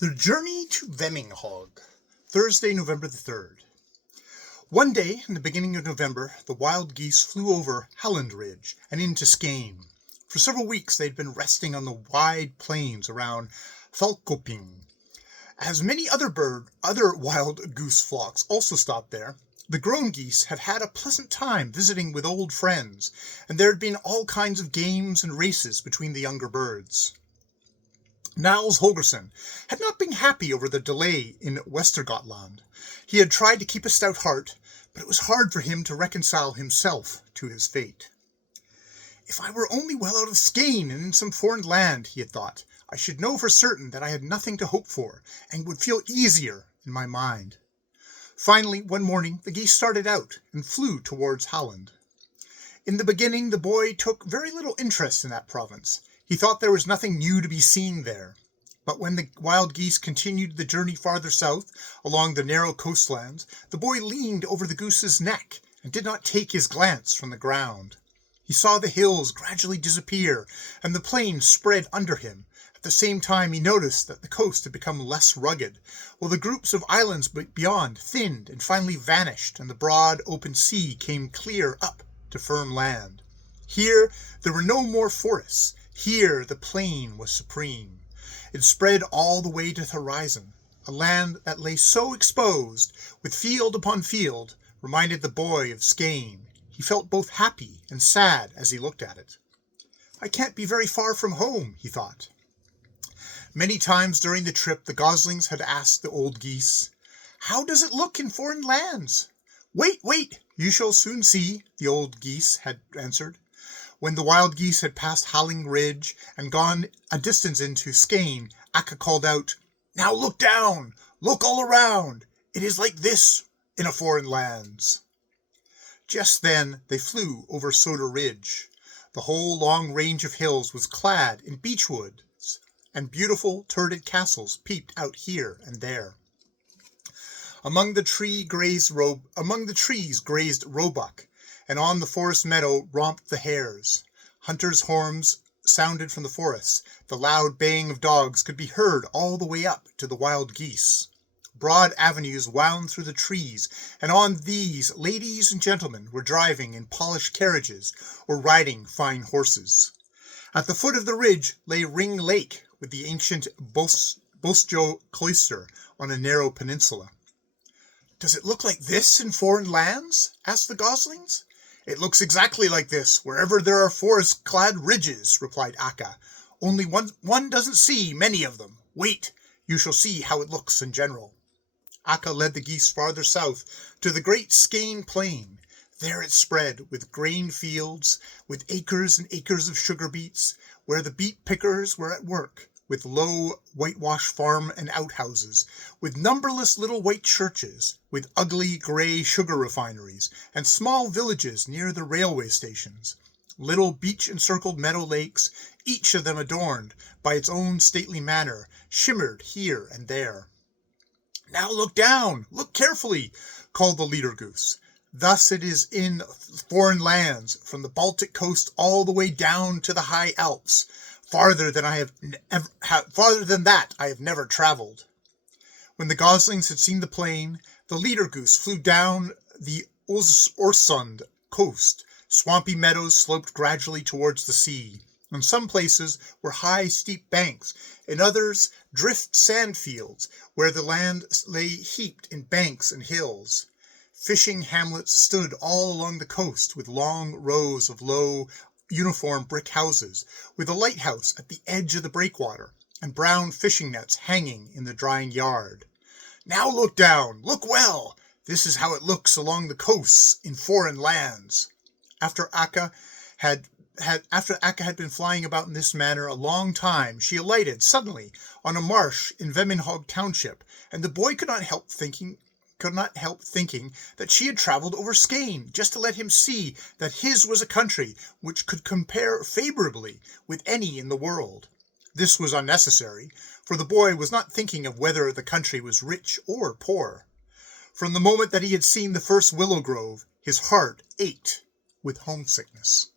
The Journey to Vmnghg, Thursday, November the 3rd. One day, in the beginning of November, the wild geese flew over Wndrfl and into Skane. For several weeks they had been resting on the wide plains around Vmnghg. As many other wild goose flocks also stopped there, the grown geese had had a pleasant time visiting with old friends, and there had been all kinds of games and races between the younger birds. Niels Holgersson had not been happy over the delay in Westergotland. He had tried to keep a stout heart, but it was hard for him to reconcile himself to his fate. If I were only well out of Skane and in some foreign land, he had thought, I should know for certain that I had nothing to hope for, and would feel easier in my mind. Finally, one morning, the geese started out and flew towards Halland. In the beginning, the boy took very little interest in that province. He thought there was nothing new to be seen there. But when the wild geese continued the journey farther south, along the narrow coastlands, the boy leaned over the goose's neck and did not take his glance from the ground. He saw the hills gradually disappear and the plain spread under him. At the same time, he noticed that the coast had become less rugged, while the groups of islands beyond thinned and finally vanished, and the broad open sea came clear up to firm land. Here there were no more forests. Here the plain was supreme. It spread all the way to the horizon. A land that lay so exposed, with field upon field, reminded the boy of Skane. He felt both happy and sad as he looked at it. I can't be very far from home, he thought. Many times during the trip the goslings had asked the old geese, How does it look in foreign lands? Wait, you shall soon see, the old geese had answered. When the wild geese had passed Halling Ridge and gone a distance into Skane, Akka called out, Now look down! Look all around! It is like this in a foreign lands. Just then they flew over Soda Ridge. The whole long range of hills was clad in beechwoods, and beautiful turreted castles peeped out here and there. Among the trees grazed roebuck, and on the forest meadow romped the hares. Hunters' horns sounded from the forests. The loud baying of dogs could be heard all the way up to the wild geese. Broad avenues wound through the trees, and on these ladies and gentlemen were driving in polished carriages or riding fine horses. At the foot of the ridge lay Ring Lake, with the ancient Bosjo cloister on a narrow peninsula. Does it look like this in foreign lands? Asked the goslings. It looks exactly like this, wherever there are forest-clad ridges, replied Akka. Only one doesn't see many of them. Wait, you shall see how it looks in general. Akka led the geese farther south to the great Skane plain. There it spread, with grain fields, with acres and acres of sugar beets, where the beet pickers were at work, with low whitewashed farm and outhouses, with numberless little white churches, with ugly grey sugar refineries, and small villages near the railway stations. Little beech-encircled meadow lakes, each of them adorned by its own stately manner, shimmered here and there. Now look down, look carefully, called the leader goose. Thus it is in foreign lands, from the Baltic coast all the way down to the high Alps. Farther than that I have never travelled. When the goslings had seen the plain, the leader goose flew down the Öresund coast. Swampy meadows sloped gradually towards the sea. In some places were high, steep banks, in others drift sand fields, where the land lay heaped in banks and hills. Fishing hamlets stood all along the coast, with long rows of low, uniform brick houses, with a lighthouse at the edge of the breakwater, and brown fishing nets hanging in the drying yard. Now look down, look well! This is how it looks along the coasts in foreign lands. After Akka had been flying about in this manner a long time, she alighted suddenly on a marsh in Vmnghg township, and the boy could not help thinking that she had travelled over Skane, just to let him see that his was a country which could compare favourably with any in the world. This was unnecessary, for the boy was not thinking of whether the country was rich or poor. From the moment that he had seen the first willow grove, his heart ached with homesickness.